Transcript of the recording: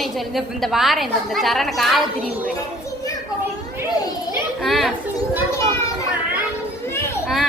பொறுமையை சொல்லி இந்த வாரம் இந்த சரண காலை திரி விடுறேன். ஆ ஆ